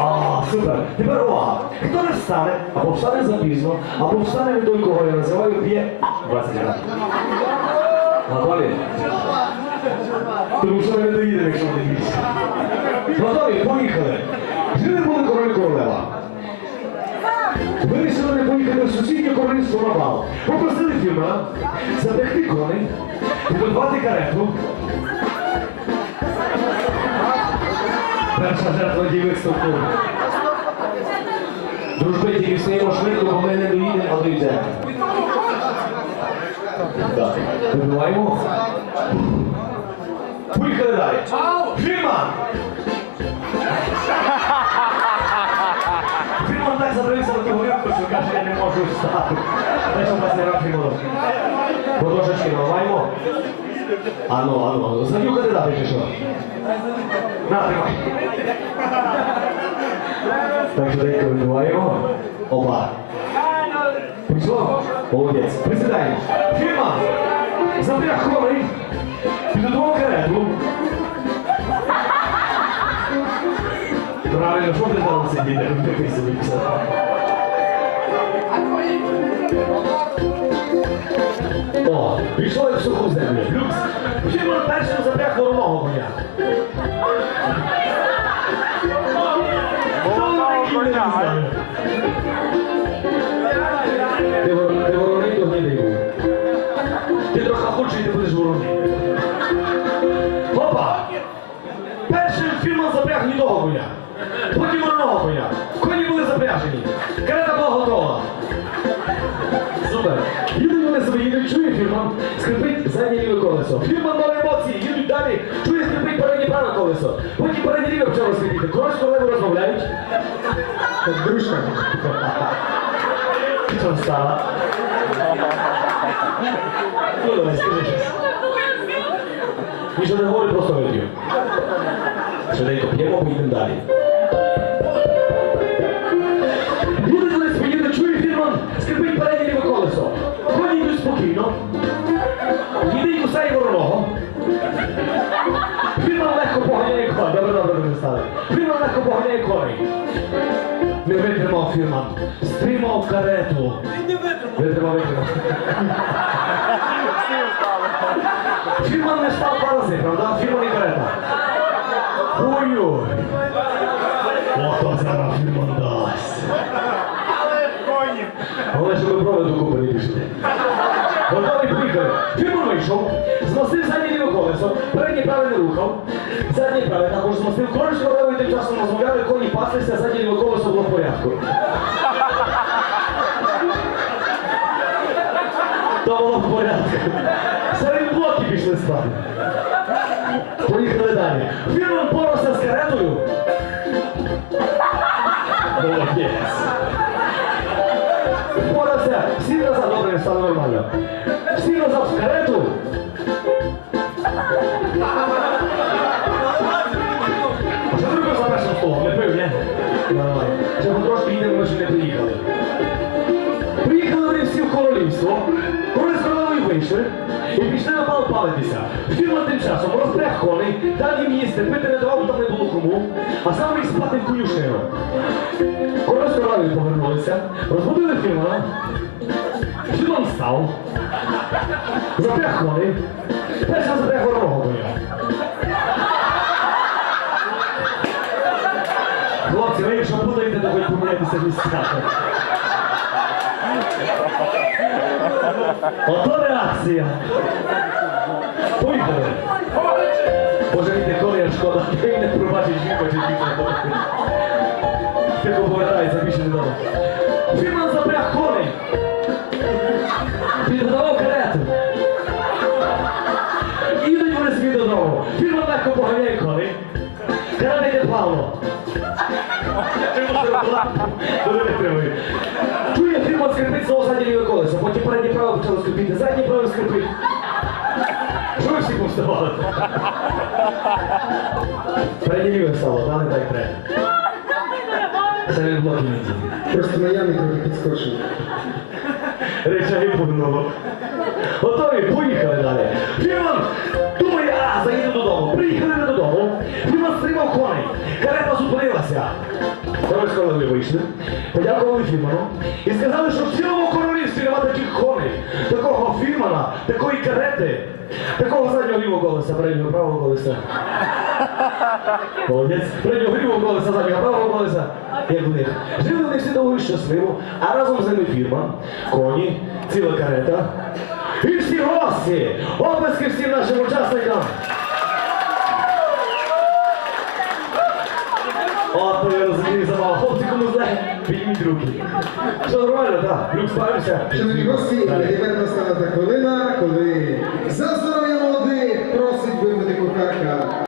А, супер. Тепер увага. Хто не встане, або встане запізно, або встане від той, кого я називаю, п'є 20 разів. Готові? Тому що не доїдемо, якщо не більше. Готові? Поїхали. Жили були король королева. Вирішили не поїхати в сусіднє королівство на бал. Попросили фірма запрягти коней, підготувати карету. Перша жертва діви стовпу. Дружби тільки стоїмо швидко, бо ми не доїдемо, а доїдемо. Так. Вибиваємо. Поїхали далі. Фірма! Фірман так забрився до того ринку, що каже, я не можу встати. Те, що вас не рахимо. Подошечки наливаємо. Ану, ану, занюхати дати чи що? На, тримай. Так, швиденько. Опа. Пішло? Молодець. Присідаємо. Фірма! Запряг коней. Підготував карету. Правильно, що ти там сидіти? О, пішло як в суху землю. Люкс. Фірма першим запряг вороного коня. Ти вор- вороний, то гнідий був. Ти трохи худший, ти будеш вороний. Опа! Першим фірма запряг гнідого коня. Потім вороного коня. Коні були запряжені. Карета була готова. Супер. Вони собі, їдуть, чує фірма, скрипить заднє ліве колесо. Фірма мала емоції, їдуть далі, чує скрипить переднє праве колесо. Потім переднє ліве почало скрипіти. Коротше, коли розмовляють. Так, дружка. Що стала? Ну, давай, скажи щось. Нічого не говори, просто вип'ю. Швиденько п'ємо, поїдемо далі. Легко. Не витримав фірман. Стримав карету. Витримав, витримав. Фірман не став два рази, правда? Фірман і карета. Ой-ой. Ото зараз фірман дасть. Але що ви проводу купили пішли. Готові поїхали. Фірман вийшов, змостив заднє ліве колесо, переднє праве не рухав, заднє праве також змостив, коротше, королевою тим часом розмовляли, коні паслися, заднє ліве колесо було в порядку. То було в порядку. Серед блоки пішли спати. Поїхали далі. Фірман порався з каретою. Молодець. Впорався, всі назад, добре, стало нормально. Всі назад в карету. Коли з вийшли і пішли на бал палитися. Фірма тим часом розпряг коней, дав їм їсти, пити не давав, там не було кому, а сам їх спати в конюшню. Коли з королевою повернулися, розбудили фірмана, фірман встав, запряг коней, першим запряг вороного коня. Хлопці, ви якщо путаєте, то хоч поміняйтеся місцями. Ото реакція. Поїхали. Боже, він не коли шкода, ти не пробачиш жінку, чи жінку. Тихо повертається, більше не додому. Фірман запряг коней. Підготував карету. Ідуть вони собі додому. Фірман легко поганяє коней. Карета йде плавно. Дуже не тримає. Чує фірма скрипить знову заднє ліве колесо, потім переднє право почало скрипіти, право. Що ви всі повставали? Переднє стало, да, не так треба. Це не ті. Просто не трохи підскочив. Речаги погнуло. Готові, поїхали далі. Фірман Думай, а, заїду додому. Приїхали не додому. Фірман стримав коней. Карета зупинилася. Так. Коли з королеви вийшли, подякували Фірману і сказали, що в цілому королівстві нема таких коней, такого Фірмана, такої карети, такого заднього лівого колеса, переднього правого колеса. Молодець. Переднього лівого колеса, заднього правого колеса, як в них. Жили вони всі довго щасливо, а разом з ними фірма, коні, ціла карета. І всі гості! Облески всім нашим учасникам! От я розумію замало. Хлопці, кому знає, підніміть руки. Що нормально, так? Люк справився? Шановні гості, тепер настала та хвилина, коли за здоров'я